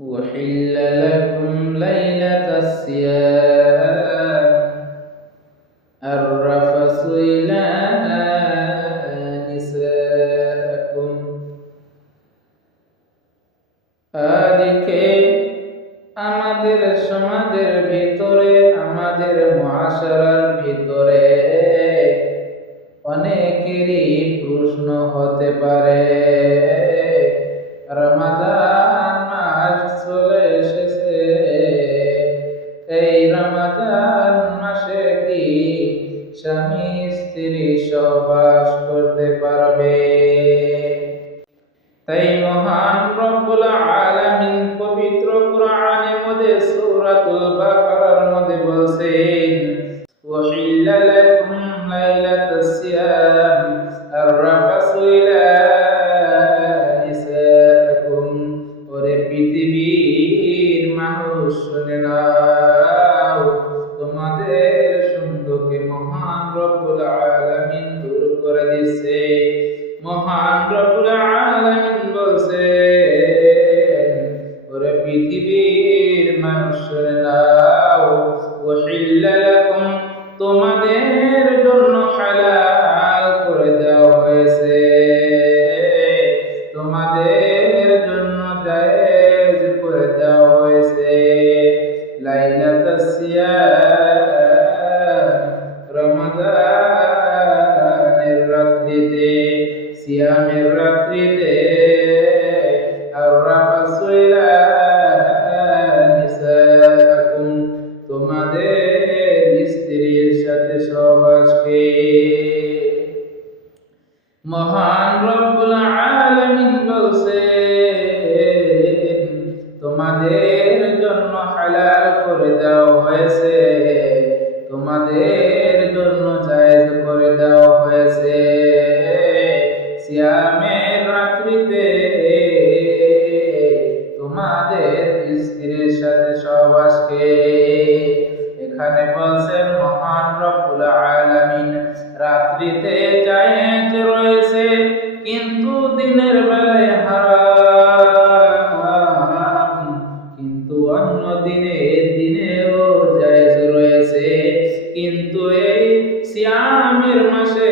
أحل لكم ليلة الصيام الرفث إلى نسائكم আদিকে আমাদের সমাজের ভিতরে আমাদের মুআশারার ভিতরে অনেকেরই প্রশ্ন হতে পারে, রমাদান মাস চলে এসেছে, এই রমাদান মাসে কি স্বামী স্ত্রী সহবাস করতে পারবে? তাই মহান রব্বুল আলামিন পবিত্র কোরআনের মধ্যে সূরাতুল বাকারার মধ্যে বলেছেন, ওয়াহিল্লা লাকুম লাইলাতাস সিয়াম আর-রাফাসু ইলা নিসাইকুম। ওরে পৃথিবীর মানুষ শুনে নাও, তোমাদের সন্দেহকে মহান রব্বুল আলামিন দূর করে দিয়েছে। মহান রব্বুল আলামিন বলছেন, ওরে পৃথিবীর মানুষ শুনে নাও, ওয়াহিল্লা লাকুম, তোমাদের জন্য হালাল করে দেওয়া হয়েছে, তোমাদের জন্য জায়েজ করে দেওয়া হয়েছে লাইলাতাস সিয়াম, রমাদানের রাত্রিতে, সিয়ামের রাত্রিতে, আর-রাফাসু ইলা নিসাইকুম, তোমাদের স্ত্রীর সাথে সহবাসকে। মহান রব্বুল আলামিন বলছেন, তোমাদের জন্য হালাল করে দেওয়া হয়েছে, তোমাদের জন্য জায়েজ করে দেওয়া হয়েছে সিয়ামের রাত্রিতে তোমাদের স্ত্রীর সাথে সহবাসকে। এখানে বলছেন মহান রব্বুল আলামিন, রাত্রিতে জায়েজ রয়েছে কিন্তু দিনের বেলায় হারাম, কিন্তু অন্য দিনেও জায়েজ রয়েছে, কিন্তু এই সিয়ামের মাসে